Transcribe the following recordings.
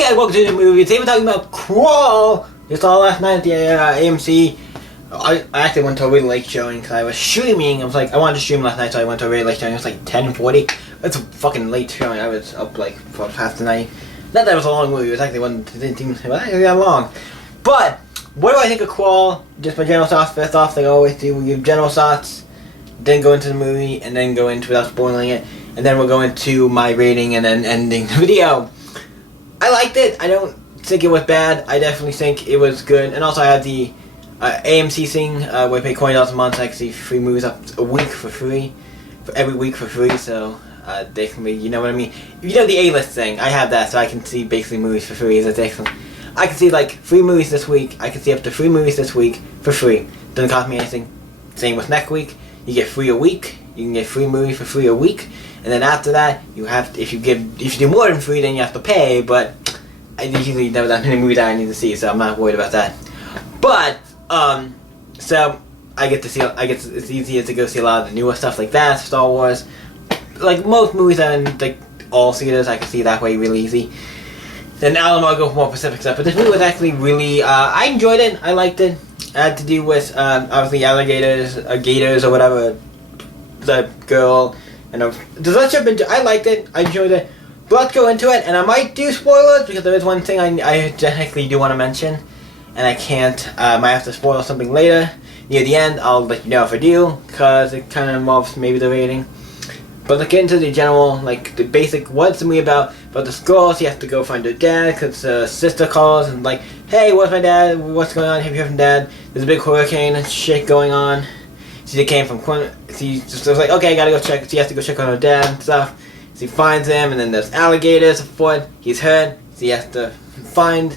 Hey guys, welcome to the movie. Today we're talking about Crawl. Just saw last night at the AMC. I actually went to a really late showing because I was streaming. I wanted to stream last night, so I went to a really late showing. It was like 10:40. It's a fucking late showing. I was up like for past the night. Not that it was a long movie. It was actually didn't seem that long. But what do I think of Crawl? Just my general thoughts. First off, like I always do, we give general thoughts, then go into the movie, and then go into without spoiling it, and then we'll go into my rating and then ending the video. I liked it. I don't think it was bad. I definitely think it was good. And also I had the AMC thing where I pay $20 a month. I can see free movies up a week for free. For every week for free. So they can be, you know what I mean? You know the A-list thing. I have that, so I can see basically movies for free. That's excellent. I can see like free movies this week. I can see up to 3 movies this week for free. Doesn't cost me anything. Same with next week. You get free a week. You can get free movie for free a week. And then after that, you have to, if you do more than free, then you have to pay. But I usually never that many movies that I need to see, so I'm not worried about that. But so it's easier to go see a lot of the newer stuff like that, Star Wars. Like most movies are in like all theaters, I can see that way really easy. Then Alamo, I'll go for more Pacific stuff. But this movie was actually really, I enjoyed it. I liked it. It had to do with obviously alligators, gators or whatever. The girl. And I liked it. I enjoyed it. But let's go into it, and I might do spoilers because there is one thing I technically do want to mention, and I can't. I might have to spoil something later near the end. I'll let you know if I do, because it kind of involves maybe the rating. But look into the general, like the basic. What's the movie about? About this girl, she has to go find her dad because sister calls and like, hey, where's my dad? What's going on? Have you heard from Dad? There's a big hurricane and shit going on. She came from she just was like, okay, I gotta go check. She has to go check on her dad and stuff. She finds him, and then there's alligators afoot. He's hurt. She has to find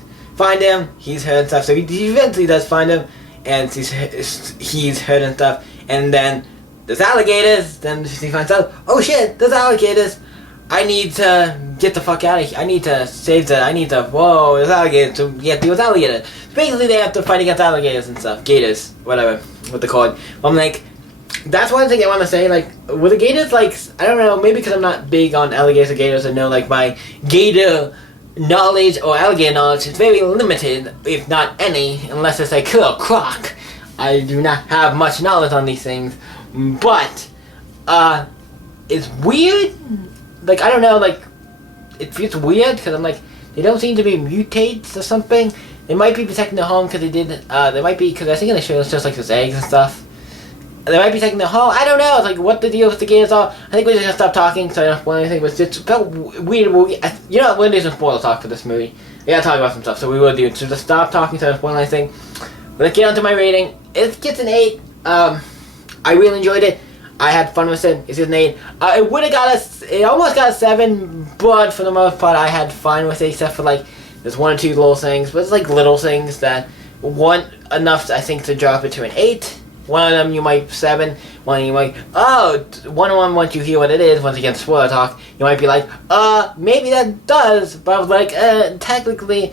him. He's hurt and stuff. So he eventually does find him, and he's hurt and stuff. And then there's alligators. Then she finds out, oh shit, there's alligators. I need to get the fuck out of here. I need to save whoa, there's alligators. So you have to deal with alligators. Basically, they have to fight against alligators and stuff. Gators, whatever, what they're called. I'm like, that's one thing I want to say. Like, with the gators, like, I don't know, maybe because I'm not big on alligators or gators, I know, like, my gator knowledge or alligator knowledge is very limited, if not any, unless it's like Killer Croc. I do not have much knowledge on these things. But, it's weird. Like, I don't know, like, it feels weird, because I'm like, they don't seem to be mutates or something. They might be protecting their home because they did, they might be, because I think in the show it's just like there's eggs and stuff. They might be taking their home, I don't know, it's like what the deal with the gators are. I think we're just gonna stop talking so I don't spoil anything, but it felt weird. You know, we're gonna do some spoiler talk for this movie. We gotta talk about some stuff, so we will do. So just stop talking so I don't spoil anything. Let's get on to my rating. It gets an 8. I really enjoyed it. I had fun with it. It's an 8. It would have it almost got a 7, but for the most part I had fun with it, except for like, there's 1 or 2 little things, but it's like little things that want enough, I think, to drop it to an 8. One of them you might 7, one you might, one of them once you hear what it is, once again spoiler talk, you might be like, maybe that does, but I was like, technically,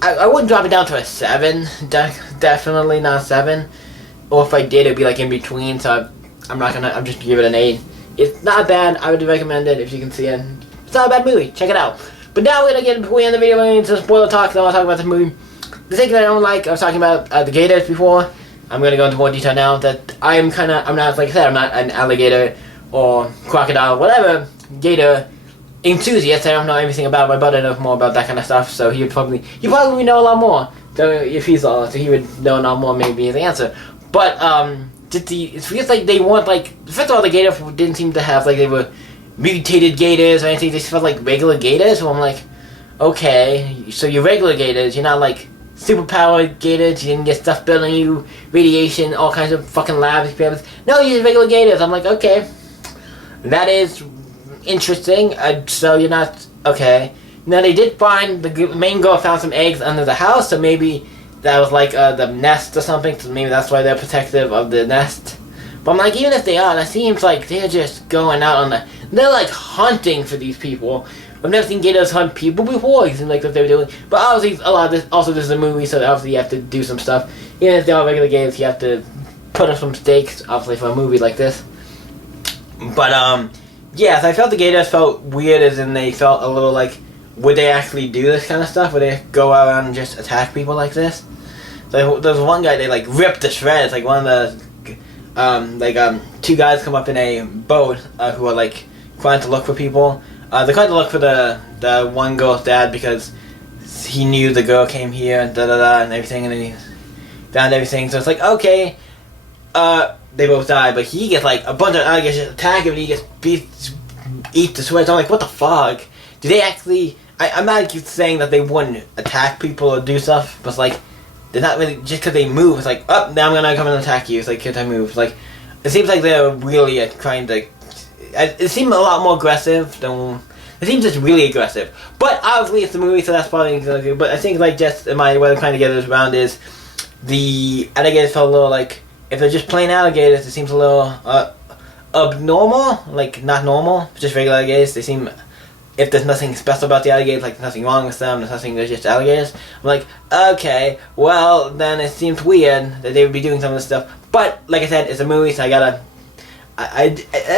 I wouldn't drop it down to a 7, definitely not 7, or if I did, it'd be like in between, so I'm just give it an 8. It's not bad, I would recommend it if you can see it. It's not a bad movie, check it out. But now we're gonna get before we end the video, we're gonna get into spoiler talk, so I want to talk about the movie. The thing that I don't like, I was talking about the gators before. I'm gonna go into more detail now. That I'm not, like I said, I'm not an alligator or crocodile, whatever gator enthusiast. I don't know everything about. My brother knows more about that kind of stuff, so he probably know a lot more. So if he's so he would know a lot more, maybe the answer. But it feels like they want, like, first of all, the gators didn't seem to have like they were mutated gators or anything. They just felt like regular gators. So I'm like, okay, so you're regular gators. You're not like superpowered gators. You didn't get stuff built on you, radiation, all kinds of fucking lab experiments. No, you're just regular gators. I'm like, okay, that is interesting. So you're not okay. Now they did find the main girl found some eggs under the house, so maybe that was like the nest or something. So maybe that's why they're protective of the nest. But I'm like, even if they are, that seems like they're just going out on they're like hunting for these people. I've never seen gators hunt people before. It seems like what they were doing. But obviously, a lot of this, also this is a movie, so obviously you have to do some stuff. Even if they're all regular gators, you have to put up some stakes, obviously, for a movie like this. But, yeah, so I felt the gators felt weird, as in they felt a little like, would they actually do this kind of stuff? Would they go around and just attack people like this? So there's one guy they like ripped to shreds. Like one of the two guys come up in a boat who are like trying to look for people. They're trying to look for the one girl's dad because he knew the girl came here and and everything, and then he found everything. So it's like, okay, they both die, but he gets like a bunch of alligators attack him and he gets eat the sweat. I'm like, what the fuck? Do they actually? I'm not saying that they wouldn't attack people or do stuff, but it's like they're not really just because they move. It's like, oh, now I'm gonna come and attack you. It's like, because I move. It's like it seems like they're really trying to. It seemed a lot more aggressive than. It seems just really aggressive. But obviously it's a movie, so that's probably good. But I think like just what I'm trying to get this around is the alligators felt a little like if they're just plain alligators, it seems a little abnormal, like not normal, just regular alligators. They seem if there's nothing special about the alligators, like there's nothing wrong with them, there's nothing, they're just alligators. I'm like, okay, well then it seems weird that they would be doing some of this stuff. But like I said, it's a movie, so I gotta. I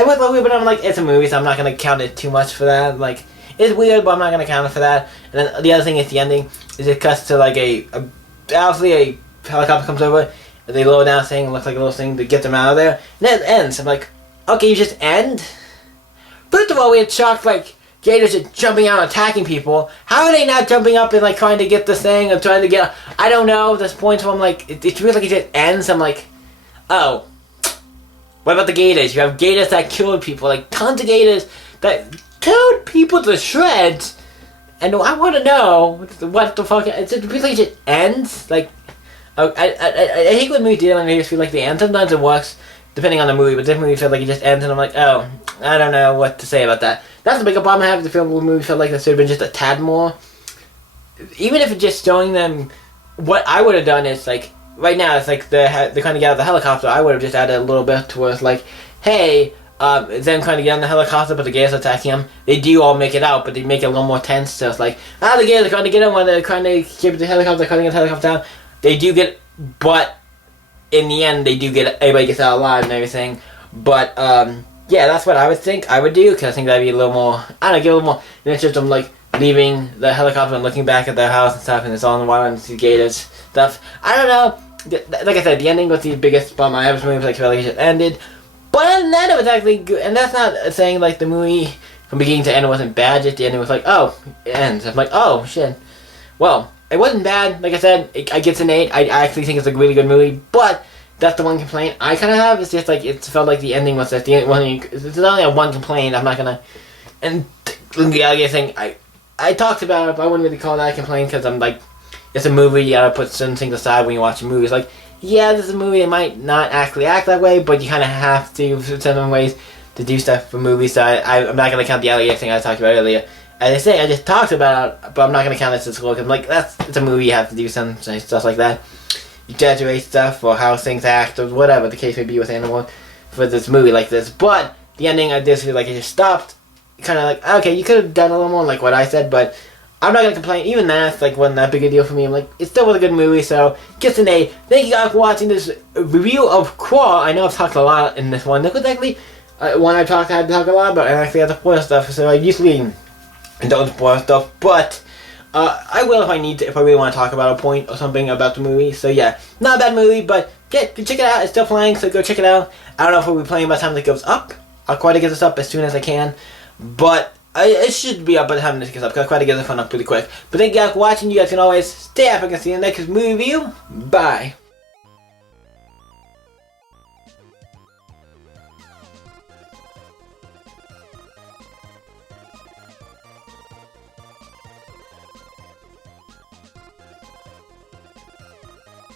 was a little weird, but I'm like, it's a movie, so I'm not gonna count it too much for that. Like, it's weird, but I'm not gonna count it for that. And then the other thing is the ending is it cuts to like obviously a helicopter comes over, and they lower down a thing, looks like a little thing to get them out of there, and then it ends. I'm like, okay, you just end. First of all, we had shocked like gators are jumping out and attacking people. How are they not jumping up and like trying to get this thing or trying to get? I don't know. There's points where I'm like, it feels like it just ends. I'm like, oh. What about the gators? You have gators that killed people, like tons of gators that killed people to shreds. And I want to know what the fuck. It feels like it just ends. Like, I hate when movies do, and I just feel like the end. Sometimes it works, depending on the movie, but this movie felt like it just ends, and I'm like, oh, I don't know what to say about that. That's the bigger problem I have with the film. The movie felt like there should have been just a tad more. Even if it's just showing them, what I would have done is like. Right now, it's like they're trying to get out of the helicopter. I would have just added a little bit towards like, hey, them trying to get on the helicopter, but the gators are attacking them. They do all make it out, but they make it a little more tense. So it's like, the gators are trying to get them when they're trying to keep the helicopter, trying to get the helicopter down. They do get, but in the end, they do get, everybody gets out alive and everything. But, yeah, that's what I would think I would do, because I think that'd be a little more, I don't know, give a little more, and it's just them, like, leaving the helicopter and looking back at their house and stuff, and it's all in the water and the gators stuff. I don't know. Like I said, the ending was the biggest bummer I have. Movie like it just ended, but other than that, it was actually good. And that's not saying like the movie from beginning to end wasn't bad. Just the ending was like, oh, it ends. I'm like, oh shit. Well, it wasn't bad. Like I said, I get an 8. I actually think it's a really good movie. But that's the one complaint I kind of have. It's just like it felt like the ending was at the end. There's only a one complaint. I'm not gonna. And the alligator thing, I talked about it, but I wouldn't really call that a complaint because I'm like. It's a movie, you gotta put certain things aside when you watch a movie. It's like, yeah, this is a movie, it might not actually act that way, but you kind of have to, in certain ways, to do stuff for movies. So I'm not gonna count the alligator thing I talked about earlier. As I say, I just talked about it, but I'm not gonna count it as a score, because I'm like, it's a movie, you have to do some stuff like that. You exaggerate stuff, or how things act, or whatever the case may be with animals, for this movie like this. But, the ending, I just feel like it just stopped, kind of like, okay, you could have done a little more like what I said, but I'm not gonna complain. Even that's like wasn't that big a deal for me. I'm like, it still was a good movie, so gets an A. Thank you guys for watching this review of Crawl. I know I've talked a lot in this one. This was actually one I had to talk a lot about, and I actually had to spoil stuff. So I usually don't spoil stuff, but I will if I need to, if I really want to talk about a point or something about the movie. So yeah, not a bad movie, but yeah, check it out. It's still playing, so go check it out. I don't know if we'll be playing by the time it goes up. I'll try to get this up as soon as I can, but. It should be up by the time this gets up, because I try to get this one up pretty quick. But thank you guys for watching. You guys can always stay up. I can see you in the next movie review. Bye.